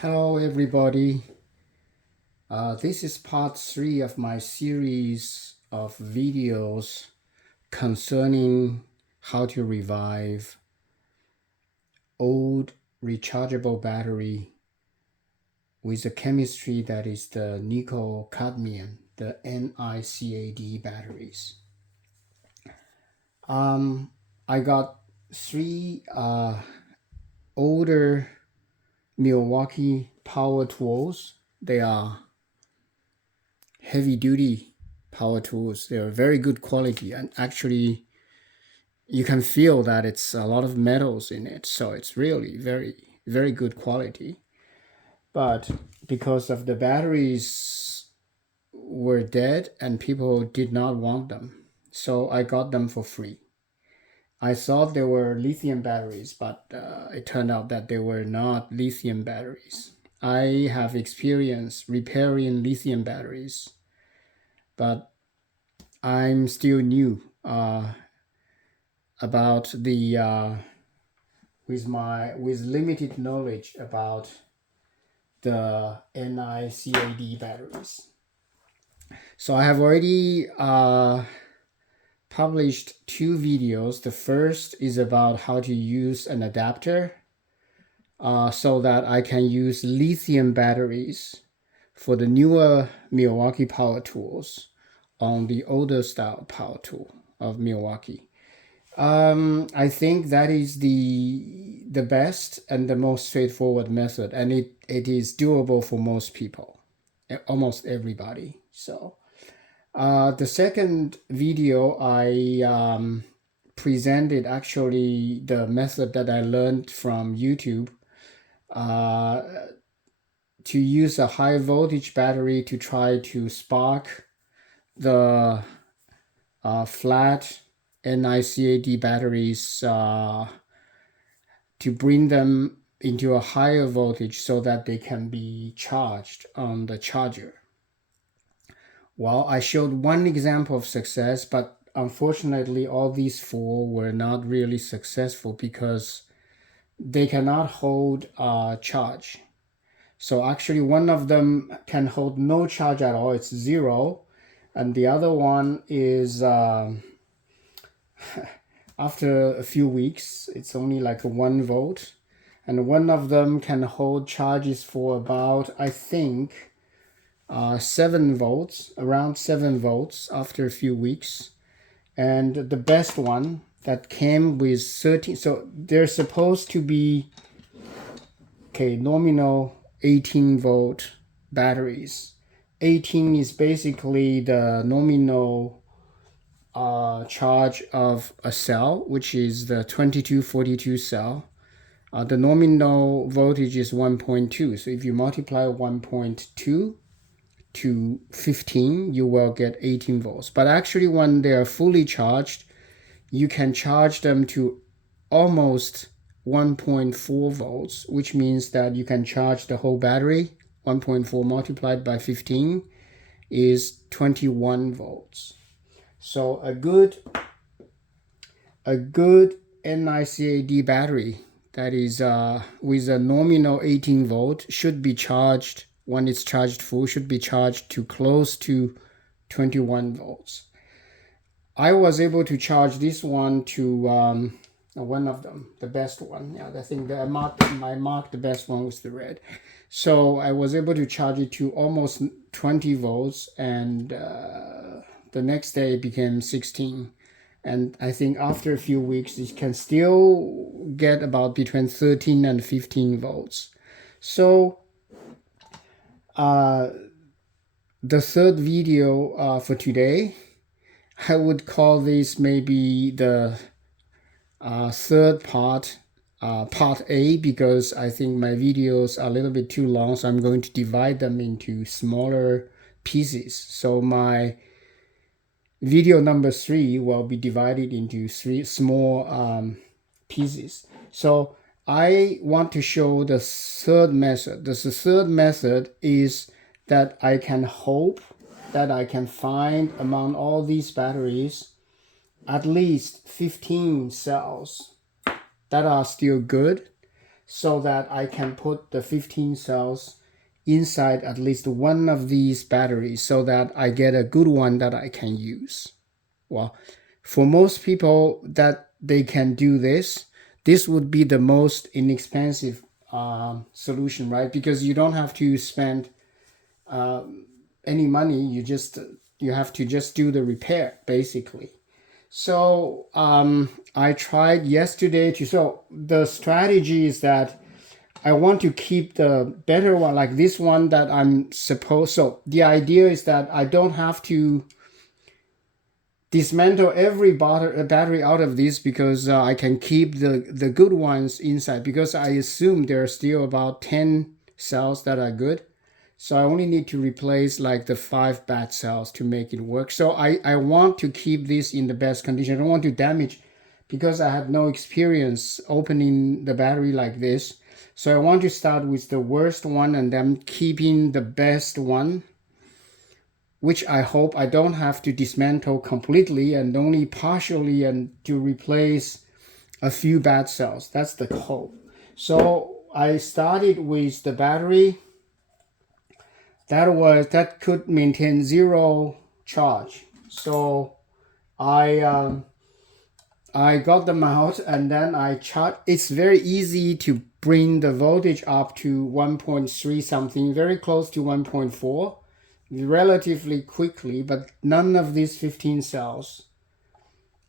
Hello everybody. This is part 3 of my series of videos concerning how to revive old rechargeable battery with a chemistry that is the nickel cadmium, the NiCad batteries. I got 3 older Milwaukee power tools. They are heavy duty power tools. They're very good quality, and actually you can feel that it's a lot of metals in it, so it's really very good quality. But because of the batteries were dead and people did not want them, so I got them for free. I thought they were lithium batteries, but it turned out that they were not lithium batteries. I have experience repairing lithium batteries, but I'm still new about the with limited knowledge about the NiCad batteries. So I have already published 2 videos. The first is about how to use an adapter so that I can use lithium batteries for the newer Milwaukee power tools on the older style power tool of Milwaukee. I think that is the best and the most straightforward method, and it is doable for most people, almost everybody. So the second video I presented actually the method that I learned from YouTube to use a high voltage battery to try to spark the flat NiCad batteries to bring them into a higher voltage so that they can be charged on the charger. Well, I showed one example of success, but unfortunately all these 4 were not really successful because they cannot hold charge. So actually one of them can hold no charge at all, it's 0, and the other one is after a few weeks, it's only like 1 volt. And one of them can hold charges for about, I think, 7 volts, around 7 volts after a few weeks. And the best one that came with 13, so they're supposed to be, nominal 18 volt batteries. 18 is basically the nominal charge of a cell, which is the 2242 cell. The nominal voltage is 1.2. So if you multiply 1.2 to 15, you will get 18 volts. But actually, when they are fully charged, you can charge them to almost 1.4 volts, which means that you can charge the whole battery. 1.4 multiplied by 15 is 21 volts. So a good NiCad battery that is with a nominal 18 volt should be charged, when it's charged full, should be charged to close to 21 volts. I was able to charge this one to one of them, the best one. Yeah, I think that I marked the best one with the red. So I was able to charge it to almost 20 volts, and the next day it became 16. And I think after a few weeks, it can still get about between 13 and 15 volts. So the third video for today, I would call this maybe the third part, part A, because I think my videos are a little bit too long, so I'm going to divide them into smaller pieces. So my video number 3 will be divided into 3 small pieces. So I want to show the third method. The third method is that I can hope that I can find among all these batteries at least 15 cells that are still good, so that I can put the 15 cells inside at least one of these batteries so that I get a good one that I can use. Well, for most people that they can do this, this would be the most inexpensive solution, right? Because you don't have to spend any money. You have to just do the repair basically. So I tried yesterday to. So the strategy is that I want to keep the better one, like this one that I'm supposed. So the idea is that I don't have to dismantle every battery out of this, because I can keep the good ones inside, because I assume there are still about 10 cells that are good. So I only need to replace like the 5 bad cells to make it work. So I want to keep this in the best condition. I don't want to damage, because I have no experience opening the battery like this. So I want to start with the worst one and then keeping the best one, which I hope I don't have to dismantle completely and only partially, and to replace a few bad cells. That's the hope. So I started with the battery that could maintain 0 charge. So I got them out and then I charge. It's very easy to bring the voltage up to 1.3 something, very close to 1.4, relatively quickly, but none of these 15 cells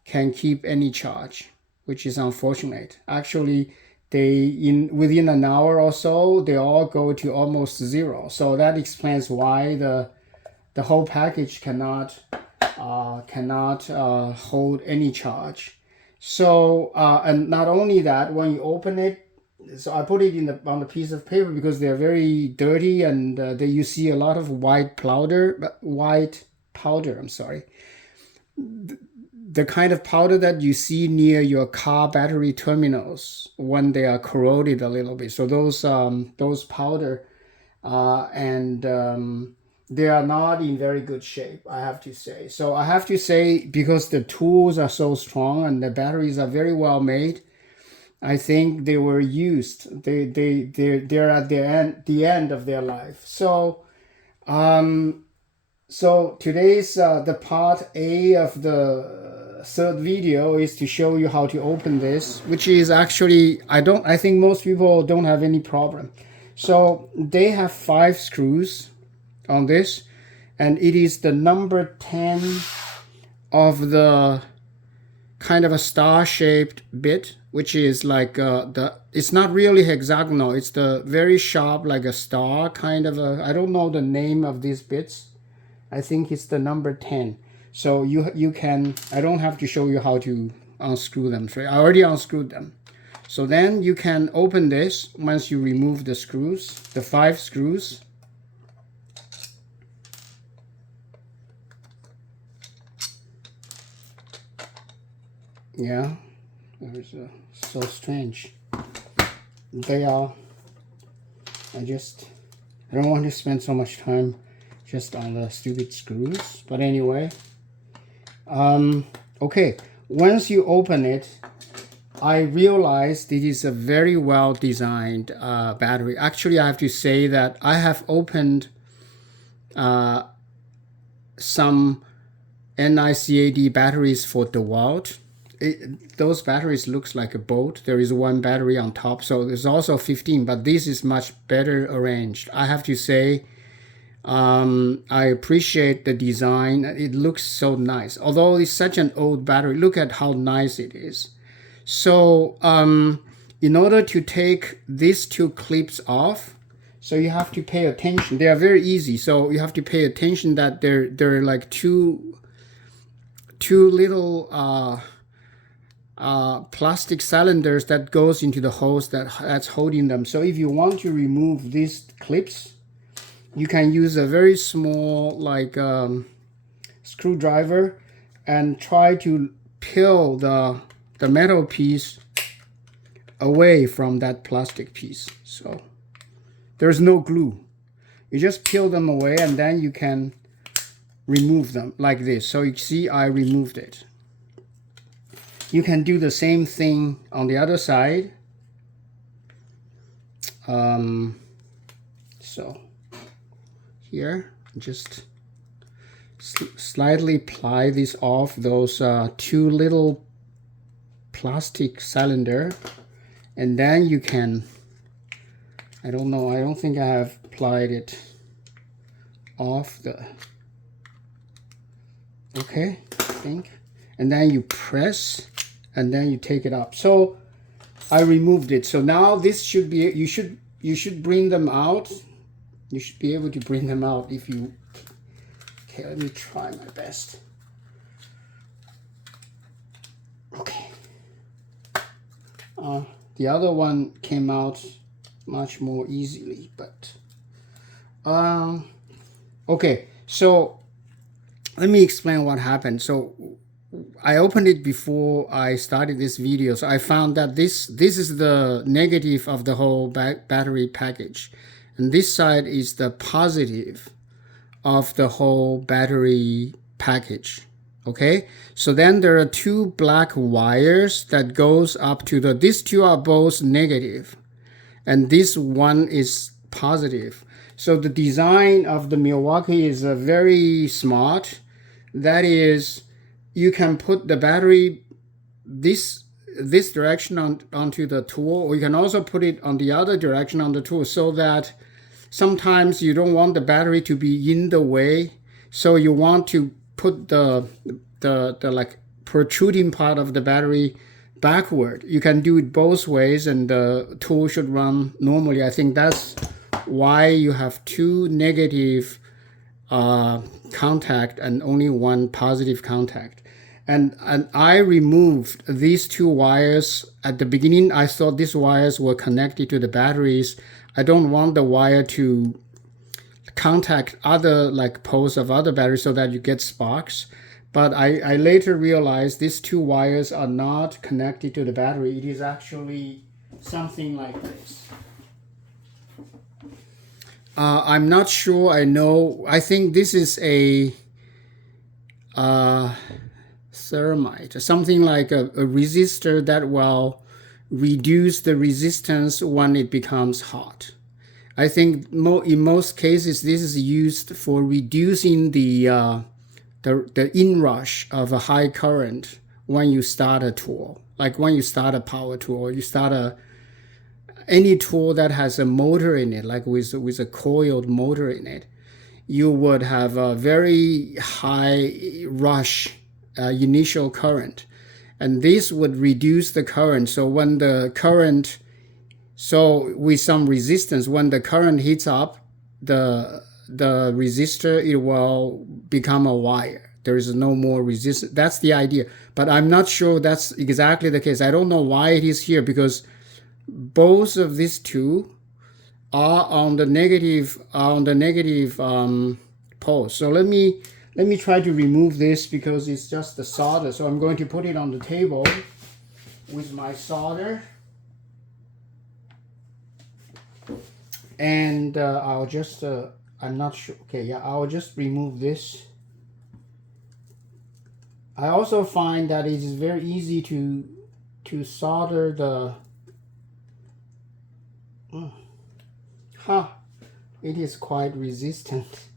can keep any charge, which is unfortunate. Actually, within an hour or so, they all go to almost 0. So that explains why the whole package cannot hold any charge. So and not only that, when you open it, so I put it on a piece of paper because they're very dirty, and you see a lot of white powder. I'm sorry. The kind of powder that you see near your car battery terminals when they are corroded a little bit. So those powder and they are not in very good shape, I have to say. So I have to say, because the tools are so strong and the batteries are very well made, I think they were used. They're at the end of their life. So so today's the part A of the third video is to show you how to open this, which is actually, I think most people don't have any problem. So they have 5 screws on this, and it is the number 10 of the kind of a star-shaped bit, which is like it's not really hexagonal, it's the very sharp, like a star kind of I don't know the name of these bits. I think it's the number 10. So you can, I don't have to show you how to unscrew them. So I already unscrewed them. So then you can open this once you remove the screws, the 5 screws. Yeah, it's so strange. They are, I don't want to spend so much time just on the stupid screws. But anyway, okay, once you open it, I realized it is a very well designed battery. Actually, I have to say that I have opened some Ni-Cd batteries for DeWalt. Those batteries looks like a boat. There is one battery on top, so there's also 15, but this is much better arranged. I have to say, I appreciate the design. It looks so nice. Although it's such an old battery, look at how nice it is. So in order to take these 2 clips off, so you have to pay attention. They are very easy, so you have to pay attention that they're like two little plastic cylinders that goes into the hose that's holding them. So if you want to remove these clips, you can use a very small like screwdriver and try to peel the metal piece away from that plastic piece. So there's no glue. You just peel them away and then you can remove them like this. So you see I removed it. You can do the same thing on the other side. So here, just slightly ply this off those two little plastic cylinder, and then you can, I don't know, I don't think I have plied it off the, okay, I think, and then you press and then you take it up. So I removed it. So now this should be, you should bring them out. You should be able to bring them out if you, okay, let me try my best. Okay. The other one came out much more easily, but okay, so let me explain what happened. So I opened it before I started this video, so I found that this is the negative of the whole battery package, and this side is the positive of the whole battery package. Okay, so then there are two black wires that goes up to the, these two are both negative, and this one is positive. So the design of the Milwaukee is very smart. That is, you can put the battery this direction onto the tool, or you can also put it on the other direction on the tool, so that sometimes you don't want the battery to be in the way, so you want to put the like protruding part of the battery backward. You can do it both ways, and the tool should run normally. I think that's why you have two negative contact and only one positive contact. And I removed these two wires. At the beginning, I thought these wires were connected to the batteries. I don't want the wire to contact other like poles of other batteries so that you get sparks. But I later realized these two wires are not connected to the battery. It is actually something like this. I'm not sure. I think this is a thermite, something like a resistor that will reduce the resistance when it becomes hot. I think in most cases this is used for reducing the inrush of a high current when you start a tool, like when you start a power tool, or you start any tool that has a motor in it, like with a coiled motor in it. You would have a very high rush initial current, and this would reduce the current. So when the current, so with some resistance, when the current heats up the resistor, it will become a wire. There is no more resistance. That's the idea, but I'm not sure that's exactly the case. I don't know why it is here, because both of these two are on the negative pole. So let me try to remove this, because it's just the solder. So I'm going to put it on the table with my solder, and I'll just I'm not sure. Okay, yeah, I'll just remove this. I also find that it is very easy to solder the it is quite resistant.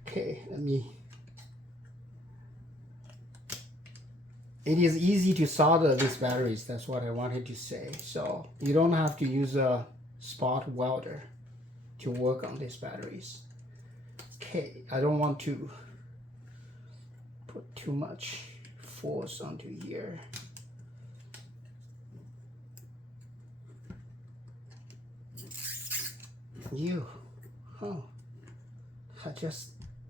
Okay, it is easy to solder these batteries. That's what I wanted to say. So you don't have to use a spot welder to work on these batteries. Okay, I don't want to put too much force onto here.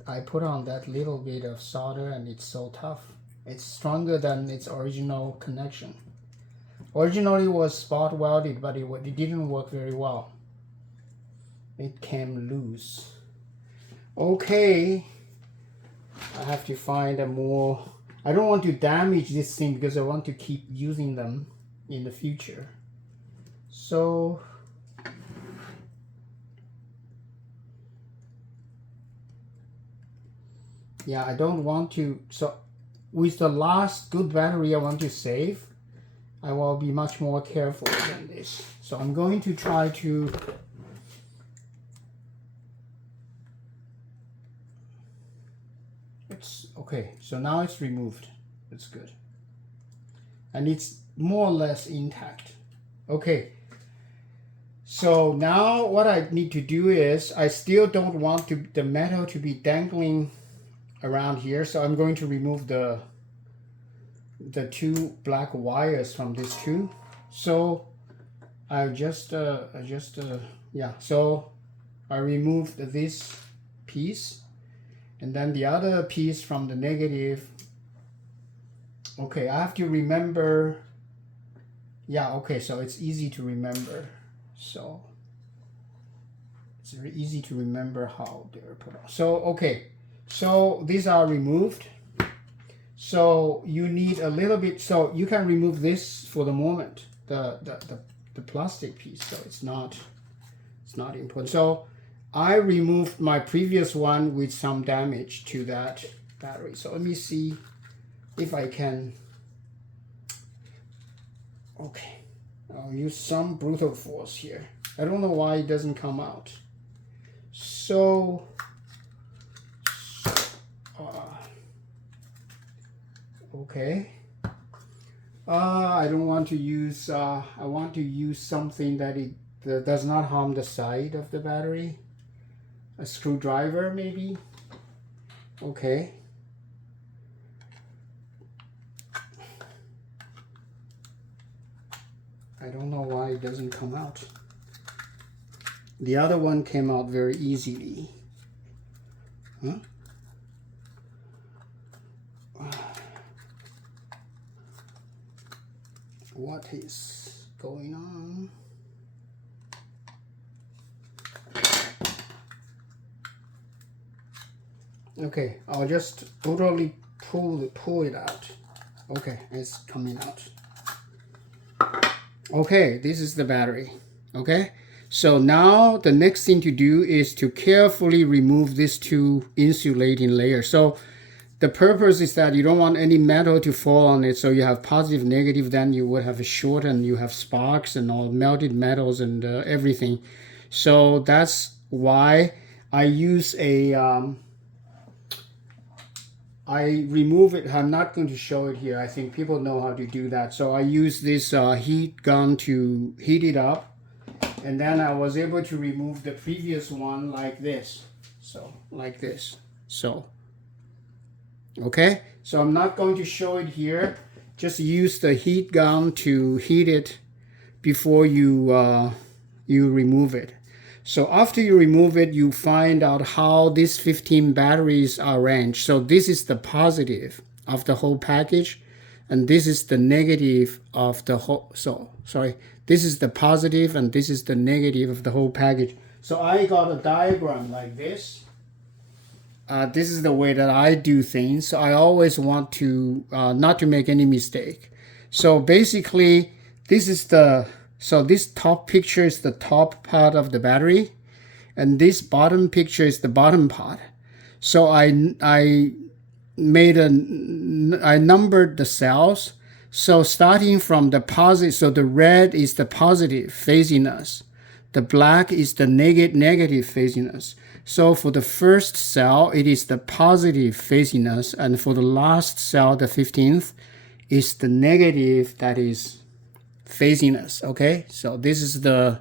I put on that little bit of solder, and it's so tough. It's stronger than its original connection. Originally it was spot welded, but it didn't work very well. It came loose. Okay, I have to find a more, I don't want to damage this thing because I want to keep using them in the future. So yeah, I don't want to, so with the last good battery I want to save, I will be much more careful than this. So I'm going to try to it's okay. So now it's removed. That's good. And it's more or less intact. Okay. So now what I need to do is, I still don't want the metal to be dangling around here. So I'm going to remove the two black wires from this too. So I yeah. So I removed this piece, and then the other piece from the negative. Okay, I have to remember. Yeah, okay, so it's easy to remember. So it's very easy to remember how they're put on. So, okay, so these are removed. So you need a little bit, so you can remove this for the moment, the plastic piece, so it's not important. So I removed my previous one with some damage to that battery. So let me see if I can. Okay, I'll use some brutal force here. I don't know why it doesn't come out. So okay. I don't want to use, I want to use something that does not harm the side of the battery. A screwdriver maybe. Okay. I don't know why it doesn't come out. The other one came out very easily. Huh? What is going on? Okay, I'll just totally pull it out. Okay, it's coming out. Okay, this is the battery. Okay, so now the next thing to do is to carefully remove these two insulating layers. So the purpose is that you don't want any metal to fall on it, so you have positive, negative, then you would have a short and you have sparks and all melted metals and everything. So that's why I use a, I remove it. I'm not going to show it here. I think people know how to do that. So I use this heat gun to heat it up. And then I was able to remove the previous one like this. So, like this. So, okay. So I'm not going to show it here. Just use the heat gun to heat it before you, you remove it. So after you remove it, you find out how these 15 batteries are arranged. So this is the positive of the whole package, and this is the negative of the whole, this is the positive and this is the negative of the whole package. So I got a diagram like this. This is the way that I do things. So I always want to, not to make any mistake. So basically, this is the, so this top picture is the top part of the battery, and this bottom picture is the bottom part. So I numbered the cells. So starting from the positive, so the red is the positive facing us. The black is the negative facing us. So for the first cell, it is the positive facing us, and for the last cell, the 15th, is the negative that is facing us. Okay, so this is the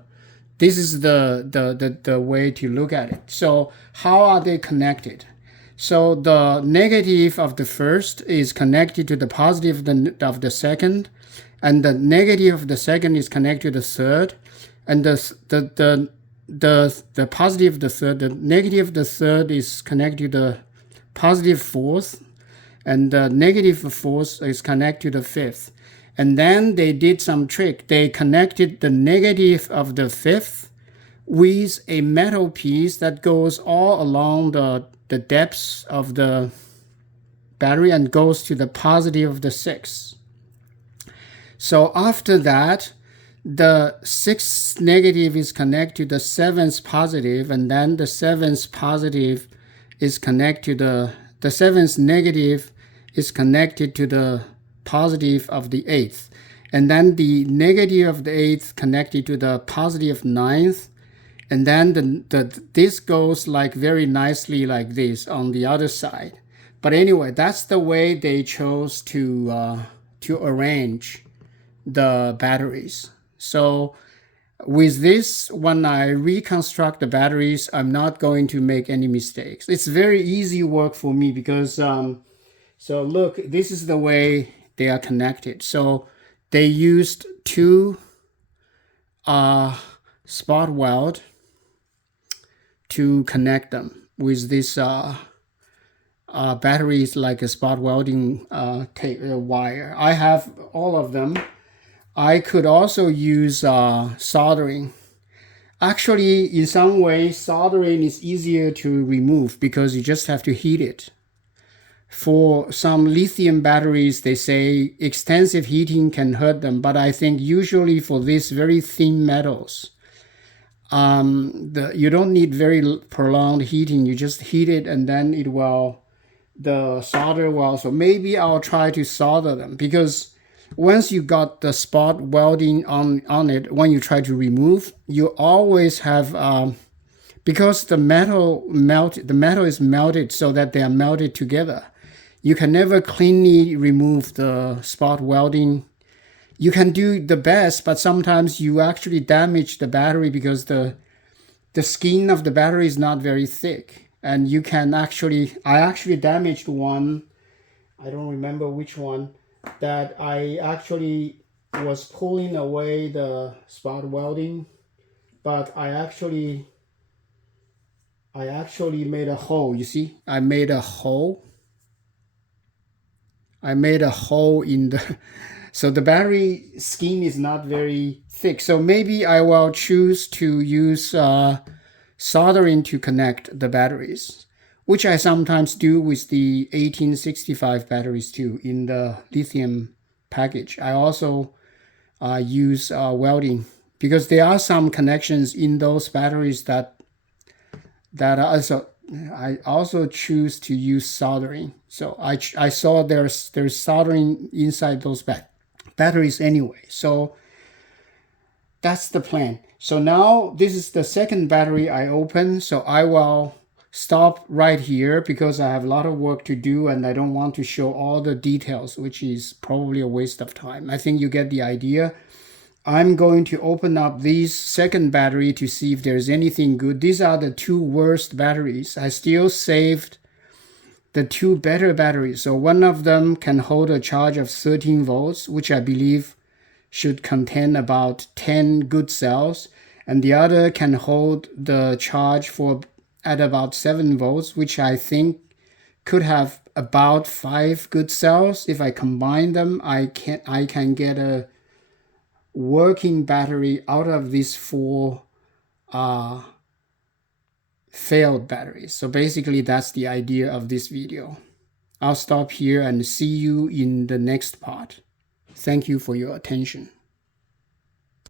way to look at it. So how are they connected? So the negative of the first is connected to the positive of the second, and the negative of the second is connected to the third, and the positive of the third, the negative of the third is connected to the positive fourth, and the negative fourth is connected to the fifth. And then they did some trick. They connected the negative of the fifth with a metal piece that goes all along the depths of the battery and goes to the positive of the sixth. So after that, the sixth negative is connected to the seventh positive, and then the seventh positive is connected to the seventh negative is connected to the positive of the eighth, and then the negative of the eighth connected to the positive ninth, and then this goes like very nicely like this on the other side. But anyway, that's the way they chose to arrange the batteries. So with this, when I reconstruct the batteries, I'm not going to make any mistakes. It's very easy work for me because, so look, this is the way they are connected. So they used two spot weld to connect them with this batteries, like a spot welding wire. I have all of them. I could also use soldering. Actually, in some ways, soldering is easier to remove because you just have to heat it. For some lithium batteries, they say extensive heating can hurt them, but I think usually for these very thin metals, you don't need very prolonged heating. You just heat it and then it will, the solder will. So maybe I'll try to solder them, because once you got the spot welding on it, when you try to remove, you always have, because the metal is melted so that they are melted together. You can never cleanly remove the spot welding. You can do the best, but sometimes you actually damage the battery because the skin of the battery is not very thick. And you can actually, I actually damaged one, I don't remember which one, that I actually was pulling away the spot welding, but I actually made a hole. You see, I made a hole in the, so the battery skin is not very thick. So maybe I will choose to use soldering to connect the batteries, which I sometimes do with the 1865 batteries too in the lithium package. I also use welding, because there are some connections in those batteries that I also choose to use soldering. So I saw there's soldering inside those batteries anyway. So that's the plan. So now this is the second battery I open. So I will stop right here because I have a lot of work to do and I don't want to show all the details, which is probably a waste of time. I think you get the idea. I'm going to open up this second battery to see if there's anything good. These are the two worst batteries. I still saved the two better batteries. So one of them can hold a charge of 13 volts, which I believe should contain about 10 good cells. And the other can hold the charge at about 7 volts, which I think could have about 5 good cells. If I combine them, I can get a working battery out of these 4 failed batteries. So basically that's the idea of this video. I'll stop here and see you in the next part. Thank you for your attention.